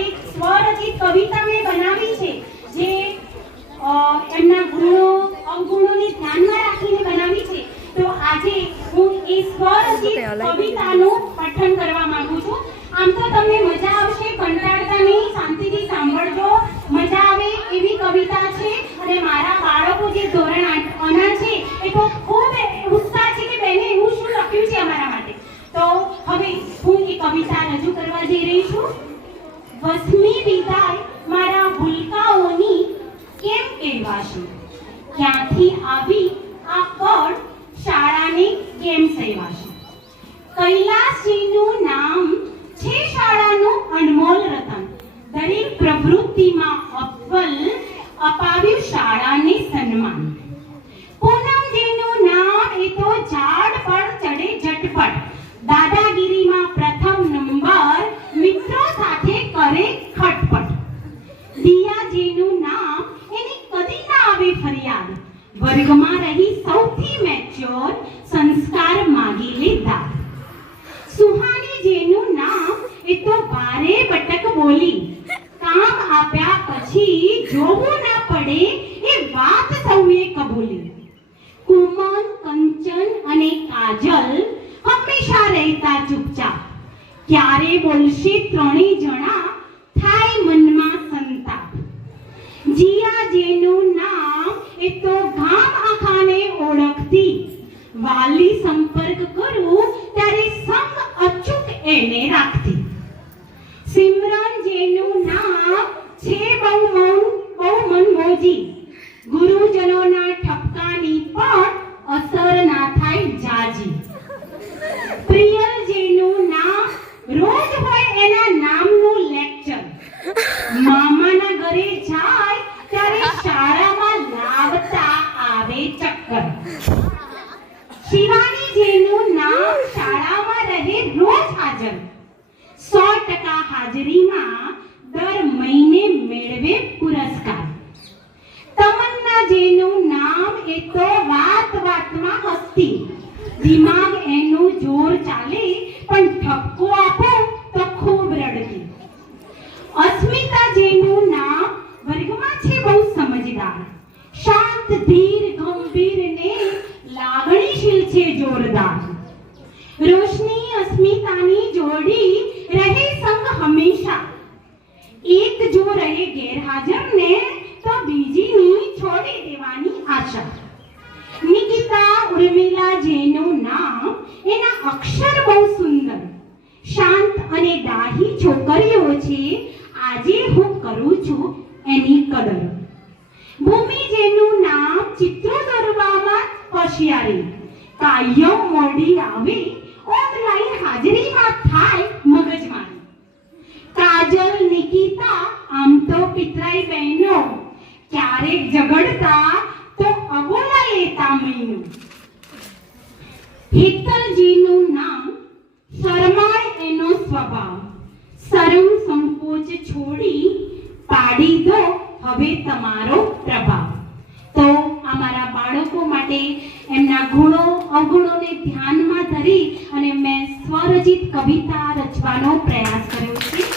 એક સ્વરચિત કવિતા મેં બનાવી છે જે એમના ગુણો અવગુણોને ધ્યાનમાં રાખીને બનાવી છે તો આજે હું એ સ્વરચિત કવિતાનું પઠન કરવા માંગુ છું. આમ તો તમને મજા આવશે કંટાળતા નહીં શાંતિથી સાંભળજો મજા આવે એવી કવિતા છે અને મારા બાળકો જે ધોરણ આઠના છે એ તો ખૂબ ઉત્સાહ છે કે બેને એવું શું લખ્યું છે અમારા માટે તો હવે હું એ કવિતા રજૂ કરવા જઈ રહી છું વસમી વિદાય મારા ભૂલકાઓની કેમ કહેવાશે? ક્યાંથી આવી આ કળ શાળાને કેમ સેવાશે કૈલાસજીનું નામ આવે ફરિયાદ. વર્ગમાં રહી સૌથી મેચ્યોર સંસ્કાર માગી લીધા. સુહાનીજીનું નામ એ તો બારે બટક બોલી. કામ આપ્યા પછી જોવું ના પડે એ વાત સૌએ કબૂલી. કુમન કંચન અને કાજલ હંમેશા રહેતા ચૂપચાપ. ક્યારે બોલશે ત્રણેય જણા, થાય મનમાં સંતાપ. જીયા જેનું એ ગામ આખાને ઓળખતી. વાલી સંપર્ક કરું ત્યારે સંગ અચૂક એને રાખતી. સિમરન જેનું નામ છે બહુ મન, બહુ મનમોજી. ગુરુજનોના ઠપકાની પણ અસર ના થાય જાજી. પ્રિયલ જેનું નામ રોજ હોય એના નામનું લેક્ચર. મામાના ઘરે જાય શિવાની જેનું નામ શાળામાં રહે રોજ હાજર. સો ટકા હાજરીમાં દર મહિને મેળવે પુરસ્કાર તમન્ના જેનું નામ એ તો વાત વાતમાં હસ્તી દિમાગ એનું જોર ચાલે પણ ઠપકો આપો તો ખૂબ રડતી અસ્મિતા જેનું નામ વર્ગમાં છે બહુ સમજદાર શાંત ધીર ગંભીર ને લાગણીશીલ છે જોરદાર રોશની અસ્મિતાની જોડી રહે સંગ હંમેશા એક જો રહે ગેરહાજર ને તો બીજીની છોડી આશા નિકિતા ઉર્મિલા જેનું નામ એના અક્ષર બહુ સુંદર. શાંત અને ડાહી છોકરીઓ છે. આજે હું કરું છું એની કદર. ભૂમિ જેનું નામ ચિત્રો દોરવામાં હોશિયારી. કાયમ મોડી આવે ઓનલાઈન હાજરીમાં થાય મગજમાં કાજલ, નિકિતા, આમ તો પિતરાઈ બહેનો. ક્યારેક ઝઘડતા છોડી પાડી દો હવે તમારો પ્રભાવ. તો અમારા બાળકો માટે એમના ગુણો, અવગુણોને ધ્યાનમાં ધરી અને મેં સ્વરચિત કવિતા રચવાનો પ્રયાસ કર્યો